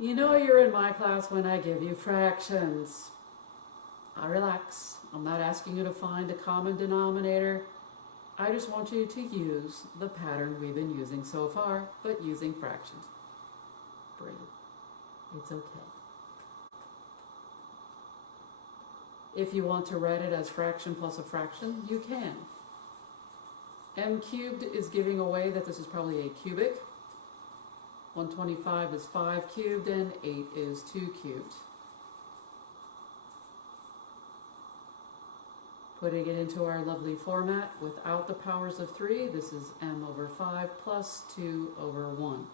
You know you're in my class when I give you fractions. Now relax. I'm not asking you to find a common denominator. I just want you to use the pattern we've been using so far, but using fractions. Breathe. It's okay. If you want to write it as fraction plus a fraction, you can. M cubed is giving away that this is probably a cubic. 125 is 5 cubed and 8 is 2 cubed. Putting it into our lovely format without the powers of 3, this is m over 5 plus 2 over 1.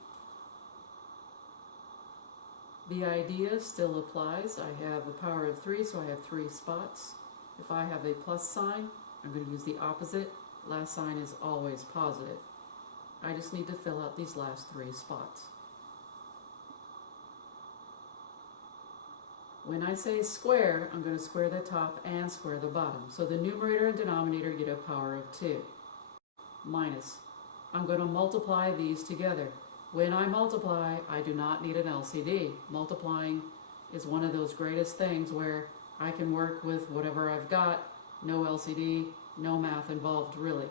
The idea still applies. I have a power of 3, so I have 3 spots. If I have a plus sign, I'm going to use the opposite. Last sign is always positive. I just need to fill out these last 3 spots. When I say square, I'm going to square the top and square the bottom. So the numerator and denominator get a power of 2. Minus. I'm going to multiply these together. When I multiply, I do not need an LCD. Multiplying is one of those greatest things where I can work with whatever I've got. No LCD, no math involved really.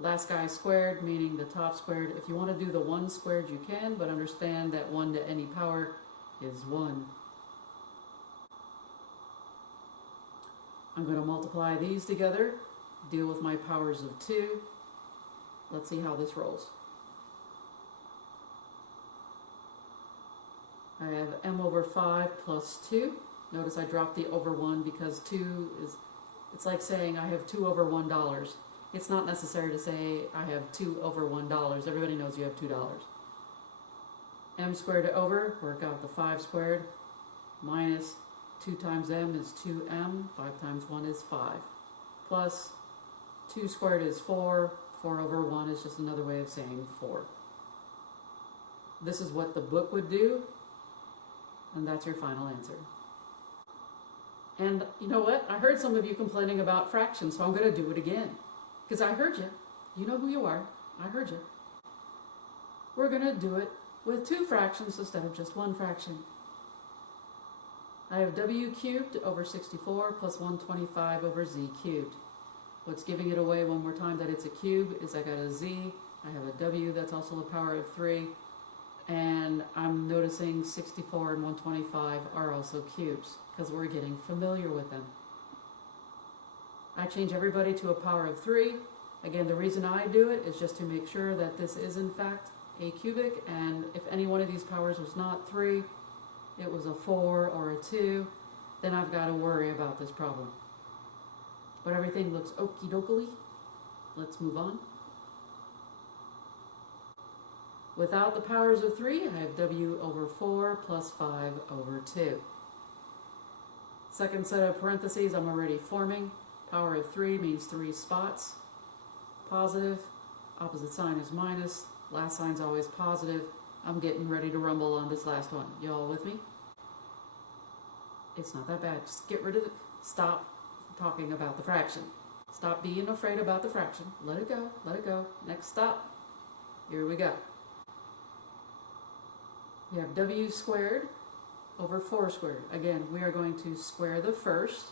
Last guy squared, meaning the top squared. If you want to do the 1 squared, you can, but understand that 1 to any power is 1. I'm going to multiply these together, deal with my powers of 2. Let's see how this rolls. I have m over 5 plus 2. Notice I dropped the over 1 because 2 is, it's like saying I have 2 over $1. It's not necessary to say I have 2 over $1. Everybody knows you have $2. M squared over, work out the 5 squared, minus 2 times m is 2m, 5 times 1 is 5, plus 2 squared is 4, 4 over 1 is just another way of saying 4. This is what the book would do, and that's your final answer. And you know what? I heard some of you complaining about fractions, so I'm going to do it again. Because I heard you. You know who you are. I heard you. We're going to do it with 2 fractions instead of just 1 fraction. I have w cubed over 64 plus 125 over z cubed. What's giving it away one more time that it's a cube is I got a z, I have a w that's also a power of 3, and I'm noticing 64 and 125 are also cubes because we're getting familiar with them. I change everybody to a power of 3. Again, the reason I do it is just to make sure that this is in fact a cubic, and if any one of these powers was not 3, it was a 4 or a 2, then I've got to worry about this problem. But everything looks okie dokie. Let's move on. Without the powers of 3, I have w over 4 plus 5 over 2. Second set of parentheses I'm already forming. Power of 3 means 3 spots. Positive, opposite sign is minus, last sign's always positive. I'm getting ready to rumble on this last one. Y'all with me? It's not that bad. Just get rid of it. Stop talking about the fraction. Stop being afraid about the fraction. Let it go. Let it go. Next stop. Here we go. You have w squared over 4 squared. Again, we are going to square the first.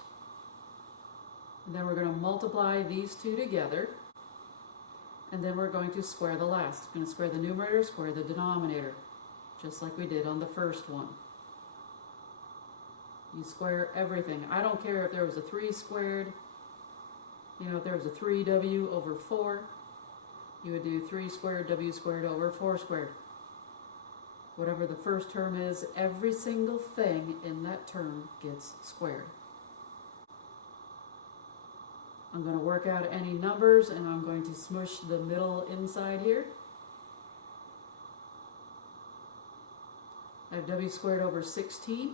And then we're going to multiply these 2 together. And then we're going to square the last. We're going to square the numerator, square the denominator, just like we did on the first one. You square everything. I don't care if there was a 3 squared, if there was a 3w over 4, you would do 3 squared w squared over 4 squared. Whatever the first term is, every single thing in that term gets squared. I'm going to work out any numbers, and I'm going to smush the middle inside here. I have w squared over 16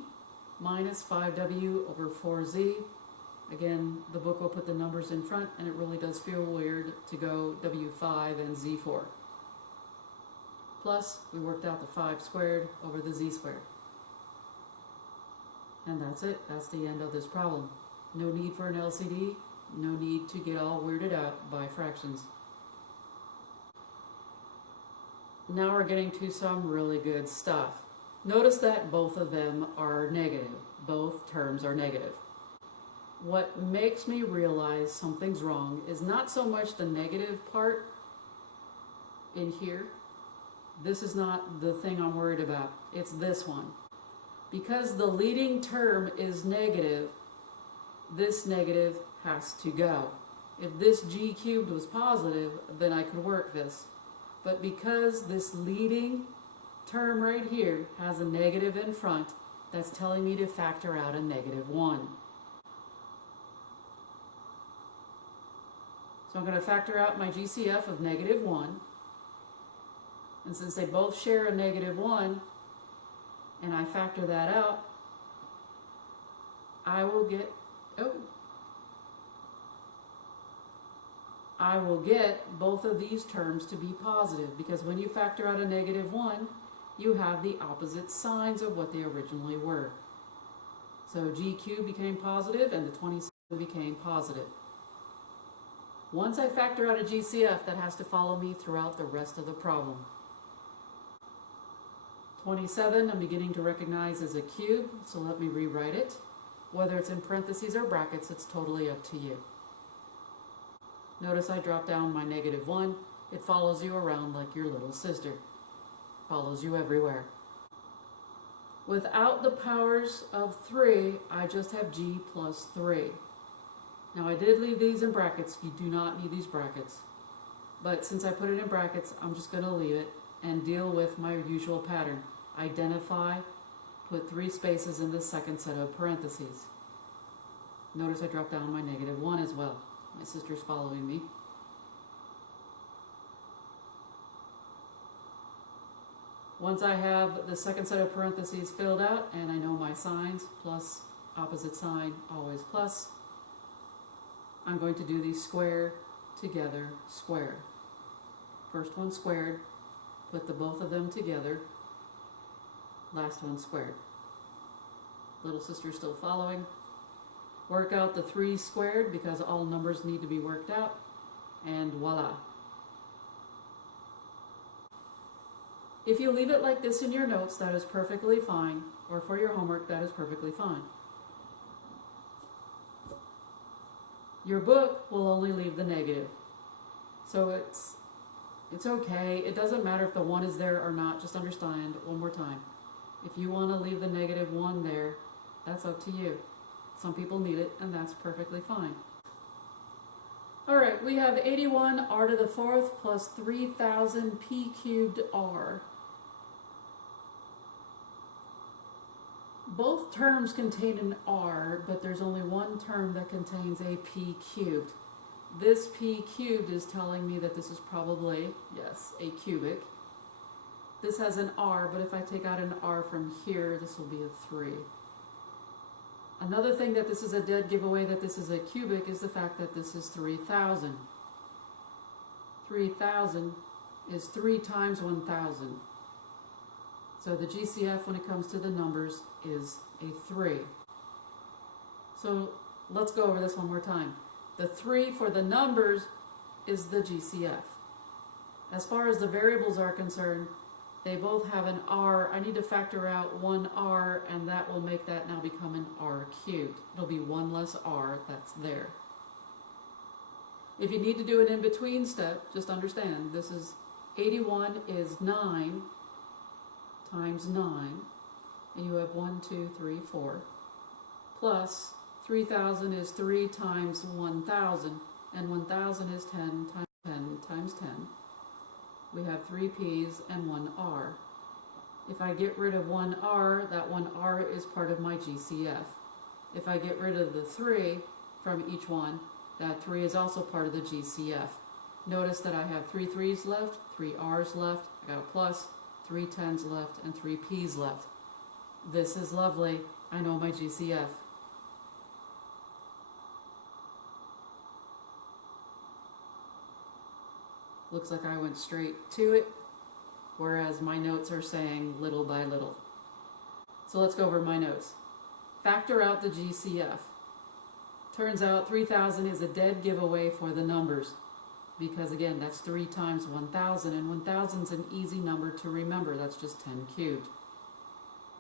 minus 5w over 4z. Again, the book will put the numbers in front, and it really does feel weird to go w5 and z4. Plus, we worked out the 5 squared over the z squared. And that's it. That's the end of this problem. No need for an LCD. No need to get all weirded out by fractions. Now we're getting to some really good stuff. Notice that both of them are negative. Both terms are negative. What makes me realize something's wrong is not so much the negative part in here. This is not the thing I'm worried about. It's this one. Because the leading term is negative, this negative has to go. If this g cubed was positive, then I could work this. But because this leading term right here has a negative in front, that's telling me to factor out a -1. So I'm going to factor out my GCF of -1. And since they both share a -1, and I factor that out, I will get both of these terms to be positive, because when you factor out a -1, you have the opposite signs of what they originally were. So g cubed became positive and the 27 became positive. Once I factor out a GCF, that has to follow me throughout the rest of the problem. 27 I'm beginning to recognize as a cube, so let me rewrite it. Whether it's in parentheses or brackets, it's totally up to you. Notice I drop down my -1. It follows you around like your little sister. Follows you everywhere. Without the powers of 3, I just have g plus 3. Now I did leave these in brackets. You do not need these brackets. But since I put it in brackets, I'm just going to leave it and deal with my usual pattern. Identify, put 3 spaces in the second set of parentheses. Notice I dropped down my -1 as well. My sister's following me. Once I have the second set of parentheses filled out and I know my signs, plus, opposite sign, always plus, I'm going to do these square together square. First one squared, put the both of them together, last one squared. Little sister's still following. Work out the 3 squared because all numbers need to be worked out, and voila. If you leave it like this in your notes, that is perfectly fine, or for your homework, that is perfectly fine. Your book will only leave the negative. So it's okay. It doesn't matter if the 1 is there or not. Just understand one more time. If you want to leave the -1 there, that's up to you. Some people need it, and that's perfectly fine. All right, we have 81 r to the 4th plus 3000 p cubed r. Both terms contain an r, but there's only one term that contains a p cubed. This p cubed is telling me that this is probably, yes, a cubic. This has an r, but if I take out an r from here, this will be a 3. Another thing that this is a dead giveaway that this is a cubic is the fact that this is 3000. 3000 is 3 times 1000. So the GCF when it comes to the numbers is a 3. So let's go over this one more time. The 3 for the numbers is the GCF. As far as the variables are concerned, they both have an r. I need to factor out one r, and that will make that now become an r cubed. It'll be 1 less r that's there. If you need to do an in-between step, just understand this is 81 is 9 times 9, and you have 1, 2, 3, 4, plus 3000 is 3 times 1000, and 1000 is 10 times 10 times 10. We have 3 p's and 1 r. If I get rid of 1 r, that 1 r is part of my GCF. If I get rid of the 3 from each one, that 3 is also part of the GCF. Notice that I have 3 3's left, 3 r's left, I got a plus, 3 10's left, and 3 p's left. This is lovely. I know my GCF. Looks like I went straight to it, whereas my notes are saying little by little. So let's go over my notes. Factor out the GCF. Turns out 3000 is a dead giveaway for the numbers, because again, that's 3 times 1000, and 1000 is an easy number to remember. That's just 10 cubed.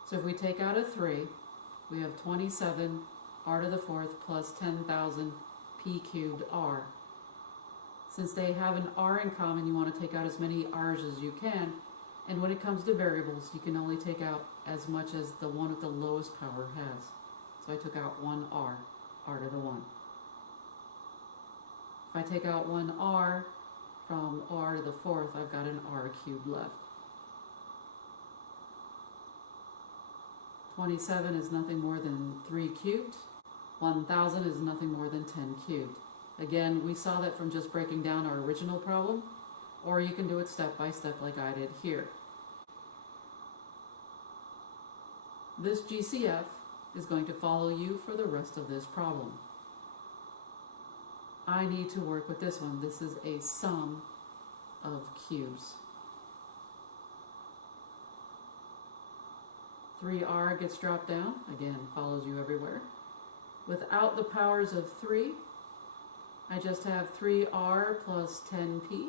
So if we take out a 3, we have 27 r to the 4th plus 10,000 p cubed r. Since they have an r in common, you want to take out as many r's as you can. And when it comes to variables, you can only take out as much as the one with the lowest power has. So I took out 1 r, r to the 1. If I take out 1 r from r to the 4th, I've got an r cubed left. 27 is nothing more than 3 cubed. 1,000 is nothing more than 10 cubed. Again, we saw that from just breaking down our original problem, or you can do it step by step like I did here. This GCF is going to follow you for the rest of this problem. I need to work with this one. This is a sum of cubes. 3r gets dropped down, again, follows you everywhere. Without the powers of 3, I just have 3r plus 10p.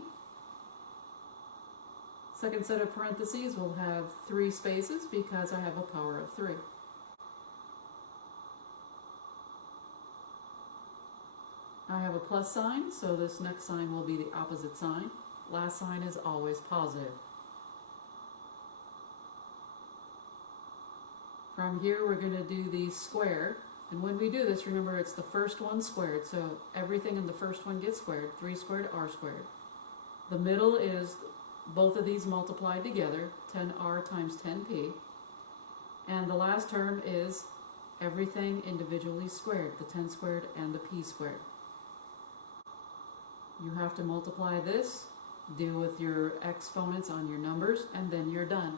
Second set of parentheses will have 3 spaces because I have a power of 3. I have a plus sign, so this next sign will be the opposite sign. Last sign is always positive. From here, we're going to do the square. And when we do this, remember it's the first one squared. So everything in the first one gets squared. 3 squared, r squared. The middle is both of these multiplied together, 10r times 10p. And the last term is everything individually squared, the 10 squared and the p squared. You have to multiply this, deal with your exponents on your numbers, and then you're done.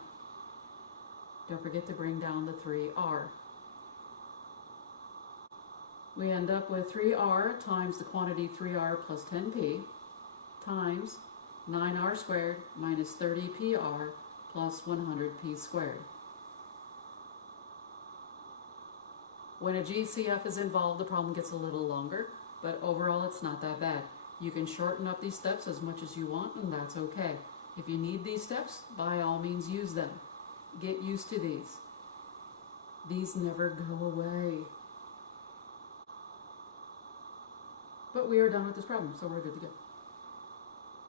Don't forget to bring down the 3r. We end up with 3r times the quantity 3r plus 10p times 9r squared minus 30pr plus 100p squared. When a GCF is involved, the problem gets a little longer, but overall it's not that bad. You can shorten up these steps as much as you want, and that's okay. If you need these steps, by all means use them. Get used to these. These never go away. But we are done with this problem, so we're good to go.